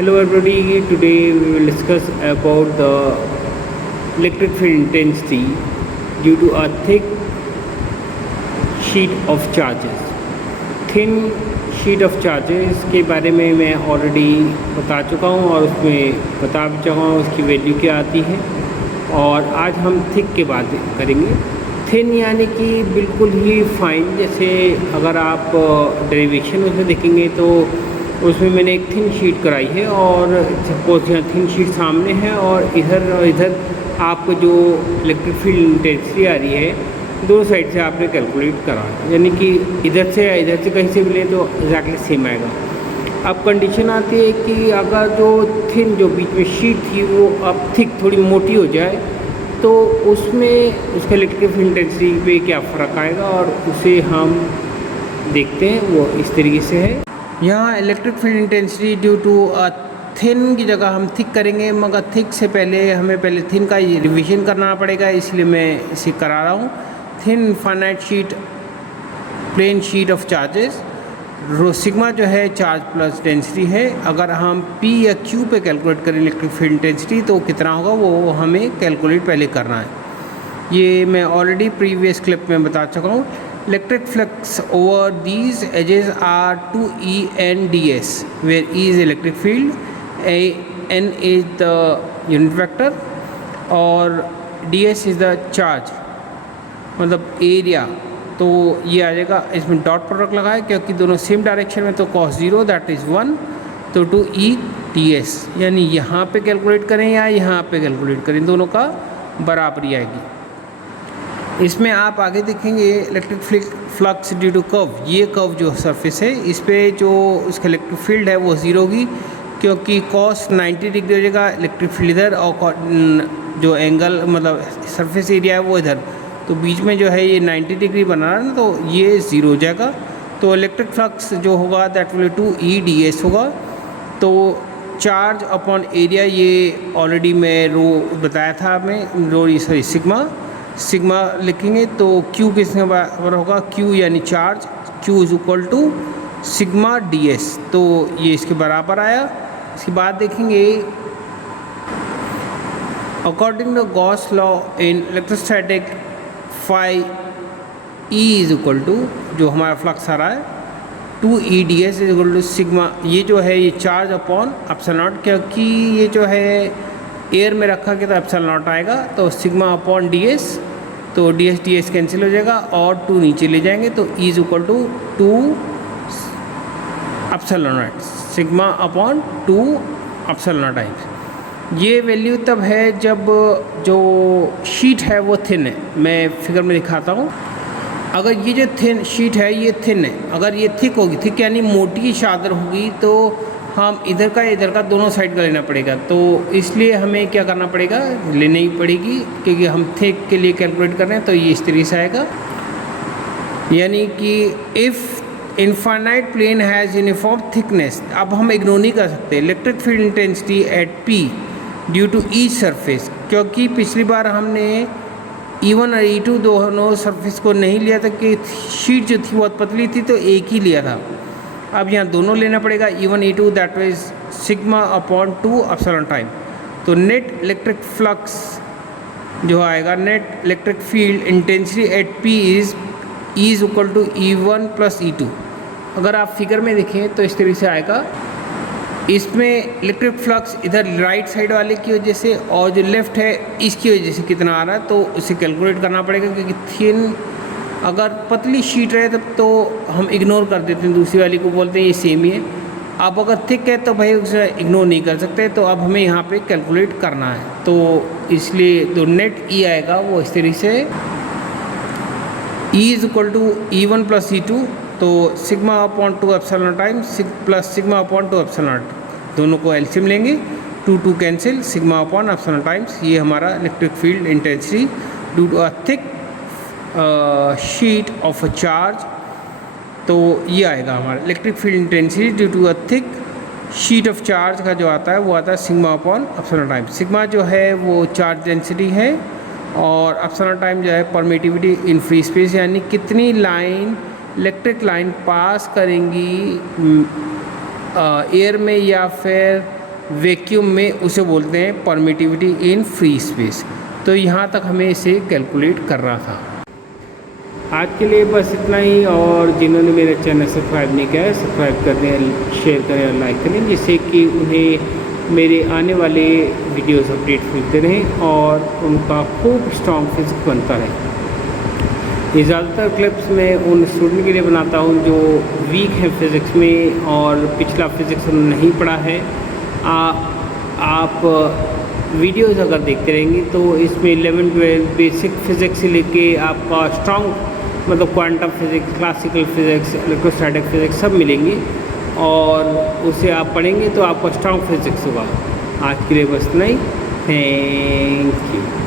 Hello everybody, today we will discuss about the electric field intensity due to a thick sheet of charges. Thin sheet of charges के बारे में मैं already बता चुका हूँ और उसमें बता भी चुका हूँ उसकी वैल्यू क्या आती है। और आज हम थिक की बात करेंगे। थिन यानी कि बिल्कुल ही फाइन, जैसे अगर आप डेरिवेशन उसमें देखेंगे तो उसमें मैंने एक थिन शीट कराई है और सपोज यहाँ थिन शीट सामने है और इधर आपको जो इलेक्ट्रिक फील्ड इंटेंसिटी आ रही है दो साइड से आपने कैलकुलेट करा, यानी कि इधर से या इधर से कहीं से भी लें तो एग्जैक्टली सेम आएगा। अब कंडीशन आती है कि अगर जो थिन जो बीच में शीट थी वो अब थिक थोड़ी मोटी हो जाए तो उसमें उसका इलेक्ट्रिक फील्ड इंटेंसिटी पे क्या फ़र्क आएगा, और उसे हम देखते हैं। वो इस तरीके से है। यहाँ electric field intensity due to thin की जगह हम थिक करेंगे, मगर थिक से पहले हमें पहले थिन का रिवीजन करना पड़ेगा, इसलिए मैं इसे करा रहा हूँ। Thin finite sheet plane sheet of charges, sigma जो है चार्ज प्लस डेंसिटी है। अगर हम पी या क्यू पे कैलकुलेट करें इलेक्ट्रिक फील्ड इंटेंसिटी तो कितना होगा वो हमें कैलकुलेट पहले करना है। ये मैं ऑलरेडी प्रीवियस क्लिप में बता चुका हूँ। Electric flux over these edges are 2E and ds, where E is electric field, N is the unit vector और ds is the charge, मतलब एरिया। तो ये आ जाएगा, इसमें डॉट प्रोडक्ट लगाए क्योंकि दोनों सेम डायरेक्शन में, तो cos 0 दैट इज़ 1, तो 2E ds, यानी यहाँ पे कैलकुलेट करें या यहाँ पे कैलकुलेट करें दोनों का बराबरी आएगी। इसमें आप आगे देखेंगे electric flux due to curve, ये कर्व जो सरफेस है इस पर जो उसका इलेक्ट्रिक फील्ड है वो ज़ीरो होगी क्योंकि कॉस 90 डिग्री हो जाएगा इलेक्ट्रिक फील्ड इधर और जो एंगल मतलब सरफेस एरिया है वो इधर, तो बीच में जो है ये 90 डिग्री बना रहा है ना, तो ये ज़ीरो हो जाएगा। तो इलेक्ट्रिक फ्लक्स जो होगा दैट विल 2E/ds होगा। तो चार्ज अपॉन एरिया, ये ऑलरेडी मैं रो बताया था, मैं रो सॉरी सिग्मा लिखेंगे तो Q किसके बराबर होगा, Q यानी charge, Q is equal to sigma ds, तो ये इसके बराबर आया। इसके बाद देखेंगे according to Gauss law in electrostatic phi E is equal to, जो हमारा फ्लक्स आ रहा है 2E/ds is equal to sigma, ये जो है ये चार्ज अपॉन एप्सिलॉन नॉट, क्योंकि ये जो है एयर में रखा गया तो एप्सिलॉन नॉट आएगा, तो सिग्मा अपॉन ds, तो ds कैंसिल हो जाएगा और 2 नीचे ले जाएंगे तो E is equal to 2 epsilon naught, sigma upon 2 epsilon naught times. ये वैल्यू तब है जब जो शीट है वो थिन है। मैं फिगर में दिखाता हूँ। अगर ये जो थिन शीट है ये थिन है, अगर ये थिक होगी, थिक यानी मोटी चादर होगी, तो हम इधर का दोनों साइड का लेना पड़ेगा। तो इसलिए हमें क्या करना पड़ेगा, लेनी ही पड़ेगी, क्योंकि हम थिक के लिए कैलकुलेट कर रहे हैं। तो ये इस तरीके से आएगा, यानी कि if infinite plane has uniform thickness, अब हम इग्नोर नहीं कर सकते electric field intensity at P due to each surface, क्योंकि पिछली बार हमने E1 और E2 दोनों सरफेस को नहीं लिया था कि शीट जो थी बहुत पतली थी तो एक ही लिया था। अब यहाँ दोनों लेना पड़ेगा E1 E2 that is sigma upon 2 epsilon time. तो नेट इलेक्ट्रिक फ्लक्स जो आएगा, net electric field intensity at P is E is equal to E1 plus E2। अगर आप फिगर में देखें तो इस तरीके से आएगा। इसमें इलेक्ट्रिक फ्लक्स इधर राइट साइड वाले की वजह से और जो लेफ़्ट है इसकी वजह से कितना आ रहा है, तो उसे कैलकुलेट करना पड़ेगा, क्योंकि थिन अगर पतली शीट रहे तब तो हम इग्नोर कर देते हैं, दूसरी वाली को बोलते हैं ये सेम ही है। अब अगर थिक है तो भाई उसे इग्नोर नहीं कर सकते, तो अब हमें यहाँ पे कैलकुलेट करना है। तो इसलिए जो नेट E आएगा वो इस तरीके से E is equal to E1 plus E2, तो sigma upon 2 epsilon time plus sigma upon 2 epsilon, दोनों को एलसीएम लेंगे, 2 cancel, sigma upon epsilon times. ये हमारा electric field intensity due to a thick sheet of a charge, तो ये आएगा हमारा electric field intensity due to a thick sheet of charge का जो आता है वो आता है sigma upon epsilon time. Sigma जो है वो चार्ज डेंसिटी है और एप्सिलॉन टाइम जो है परमिटिविटी इन फ्री स्पेस, यानी कितनी लाइन इलेक्ट्रिक लाइन पास करेंगी एयर में या फिर वैक्यूम में उसे बोलते हैं परमिटिविटी इन फ्री स्पेस। तो यहाँ तक हमें इसे कैलकुलेट करना था। आज के लिए बस इतना ही, और जिन्होंने मेरा चैनल सब्सक्राइब नहीं किया है सब्सक्राइब कर दें, शेयर करें और लाइक करें, जिससे कि उन्हें मेरे आने वाले वीडियोस अपडेट मिलते रहें और उनका खूब स्ट्रॉन्ग फिजिक्स बनता रहे। ये ज़्यादातर क्लिप्स मैं उन स्टूडेंट के लिए बनाता हूँ जो वीक है फिज़िक्स में और पिछला फिज़िक्स उन्होंने नहीं पढ़ा है। आप वीडियोस अगर देखते रहेंगे तो इसमें 11-12 बेसिक फ़िज़िक्स से लेके आपका स्ट्रॉन्ग मतलब quantum physics, classical physics, electrostatic physics सब मिलेंगी और उसे आप पढ़ेंगे तो आपका स्ट्रॉन्ग फिज़िक्स होगा। आज के लिए बस नहीं, थैंक यू।